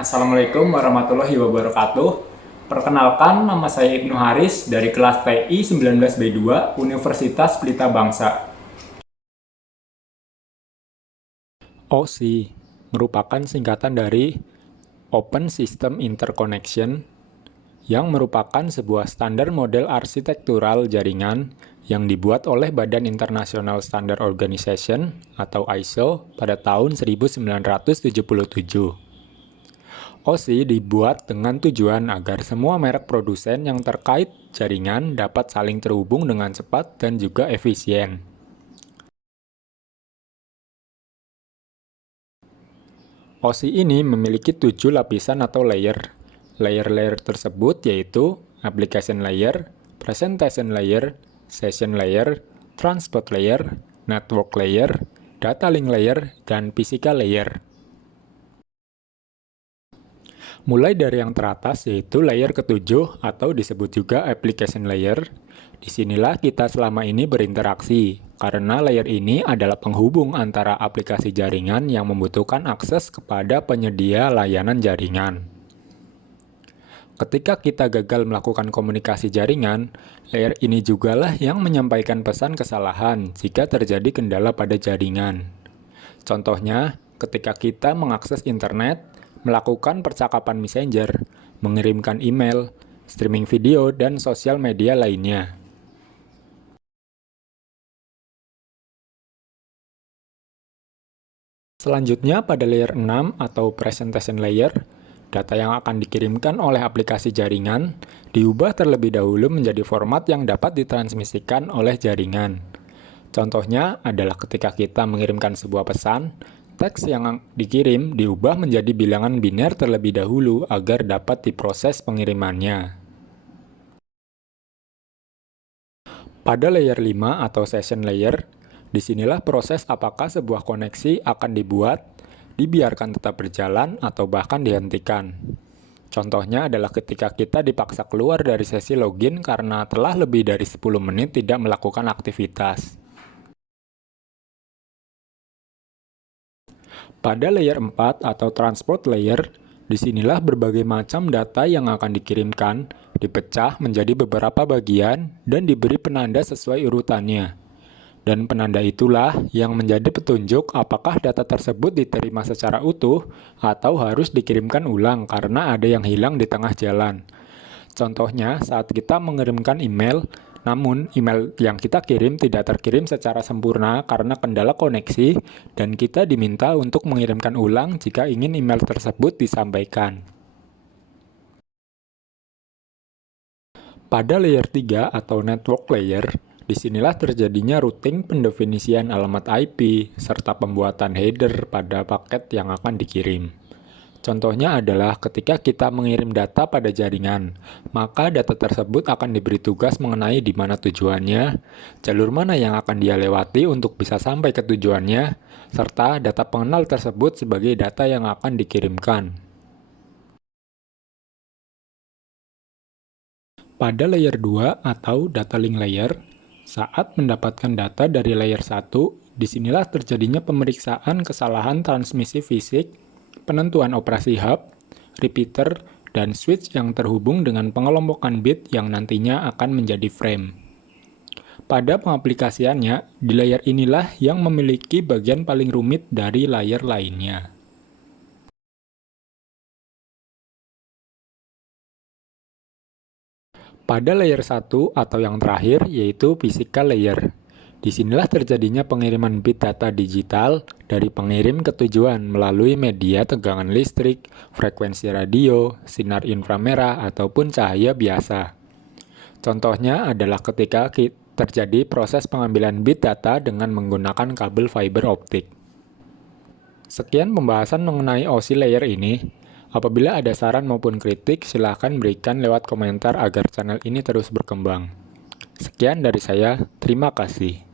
Assalamualaikum warahmatullahi wabarakatuh. Perkenalkan, nama saya Ibnu Haris dari kelas TI 19B2 Universitas Pelita Bangsa. OSI merupakan singkatan dari Open System Interconnection, yang merupakan sebuah standar model arsitektural jaringan yang dibuat oleh Badan International Standard Organization atau ISO pada tahun 1977. OSI dibuat dengan tujuan agar semua merek produsen yang terkait jaringan dapat saling terhubung dengan cepat dan juga efisien. OSI ini memiliki 7 lapisan atau layer. Layer-layer tersebut yaitu Application Layer, Presentation Layer, Session Layer, Transport Layer, Network Layer, Data Link Layer, dan Physical Layer. Mulai dari yang teratas yaitu layer ketujuh atau disebut juga Application Layer. Disinilah kita selama ini berinteraksi, karena layer ini adalah penghubung antara aplikasi jaringan yang membutuhkan akses kepada penyedia layanan jaringan. Ketika kita gagal melakukan komunikasi jaringan, layer ini jugalah yang menyampaikan pesan kesalahan jika terjadi kendala pada jaringan. Contohnya, ketika kita mengakses internet, melakukan percakapan messenger, mengirimkan email, streaming video, dan sosial media lainnya. Selanjutnya pada layer 6 atau Presentation Layer, data yang akan dikirimkan oleh aplikasi jaringan diubah terlebih dahulu menjadi format yang dapat ditransmisikan oleh jaringan. Contohnya adalah ketika kita mengirimkan sebuah pesan, teks yang dikirim diubah menjadi bilangan biner terlebih dahulu agar dapat diproses pengirimannya. Pada layer 5 atau Session Layer, disinilah proses apakah sebuah koneksi akan dibuat, dibiarkan tetap berjalan, atau bahkan dihentikan. Contohnya adalah ketika kita dipaksa keluar dari sesi login karena telah lebih dari 10 menit tidak melakukan aktivitas. Pada layer 4 atau Transport Layer, disinilah berbagai macam data yang akan dikirimkan, dipecah menjadi beberapa bagian dan diberi penanda sesuai urutannya. Dan penanda itulah yang menjadi petunjuk apakah data tersebut diterima secara utuh atau harus dikirimkan ulang karena ada yang hilang di tengah jalan. Contohnya, saat kita mengirimkan email, namun email yang kita kirim tidak terkirim secara sempurna karena kendala koneksi, dan kita diminta untuk mengirimkan ulang jika ingin email tersebut disampaikan. Pada layer 3 atau Network Layer, disinilah terjadinya routing pendefinisian alamat IP, serta pembuatan header pada paket yang akan dikirim. Contohnya adalah ketika kita mengirim data pada jaringan, maka data tersebut akan diberi tugas mengenai di mana tujuannya, jalur mana yang akan dia lewati untuk bisa sampai ke tujuannya, serta data pengenal tersebut sebagai data yang akan dikirimkan. Pada layer 2 atau Data Link Layer, saat mendapatkan data dari layer 1, disinilah terjadinya pemeriksaan kesalahan transmisi fisik, penentuan operasi hub, repeater, dan switch yang terhubung dengan pengelompokan bit yang nantinya akan menjadi frame. Pada pengaplikasiannya, di layer inilah yang memiliki bagian paling rumit dari layer lainnya. Pada layer 1 atau yang terakhir yaitu Physical Layer. Disinilah terjadinya pengiriman bit data digital dari pengirim ke tujuan melalui media tegangan listrik, frekuensi radio, sinar inframerah, ataupun cahaya biasa. Contohnya adalah ketika terjadi proses pengambilan bit data dengan menggunakan kabel fiber optik. Sekian pembahasan mengenai OSI layer ini. Apabila ada saran maupun kritik, silahkan berikan lewat komentar agar channel ini terus berkembang. Sekian dari saya, terima kasih.